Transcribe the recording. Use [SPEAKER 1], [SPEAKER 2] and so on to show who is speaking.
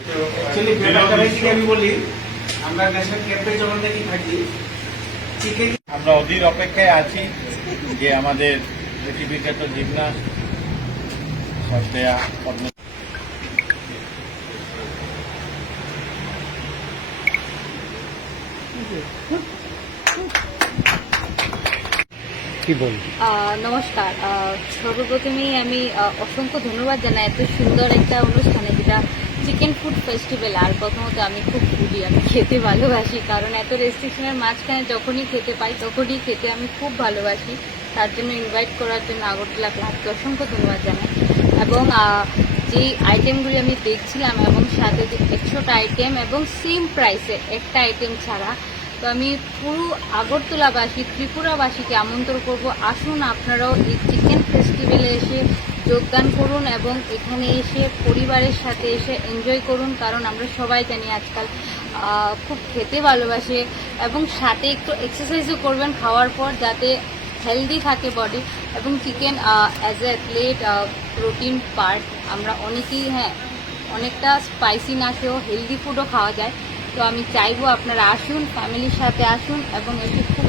[SPEAKER 1] আমি বলি আমরা ন্যাশনাল ক্যাম্পে যখন দেখি থাকি চিকেন
[SPEAKER 2] আমরা অধীর অপেক্ষায় আছি যে আমাদের পৃথিবীখ্যাত জিমনাস্ট সর্দেয়া পদ্ম
[SPEAKER 3] কি বল?
[SPEAKER 4] নমস্কার। আহ, সর্বপ্রথমেই আমি আহ, অসংখ্য ধন্যবাদ জানাই এত সুন্দর একটা অনুষ্ঠানে যেটা চিকেন ফুড ফেস্টিভ্যাল আর প্রথমত আমি খুব ফুডি আমি খেতে ভালোবাসি, কারণ এত রেস্ট্রিকশনের মাঝখানে যখনই খেতে পাই, তখনই খেতে আমি খুব ভালোবাসি। তার জন্য ইনভাইট করার জন্য আগরতলা ক্লাবকে অসংখ্য ধন্যবাদ জানাই। এবং যে আইটেমগুলি আমি দেখছিলাম এবং সাথে যে একশোটা আইটেম এবং সেম প্রাইসে একটা আইটেম ছাড়া, তো আমি পুরো আগরতলাবাসী, ত্রিপুরাবাসীকে আমন্ত্রণ করব। আসুন, আপনারাও এই চিকেন ফেস্টিভ্যালে এসে যোগদান করুন এবং এখানে এসে পরিবারের সাথে এসে এনজয় করুন, কারণ আমরা সবাই জানি আজকাল খুব খেতে ভালোবাসে এবং সাথে একটু এক্সারসাইজও করবেন খাওয়ার পর যাতে হেলদি থাকে বডি এবং chicken as a athlete protein part আমরা অনেকেই হ্যাঁ অনেকটা স্পাইসি না খেয়েও হেলদি ফুডও খাওয়া যায়। তো আমি চাইব আপনারা আসুন ফ্যামিলির সাথে আসুন এবং এটি খুব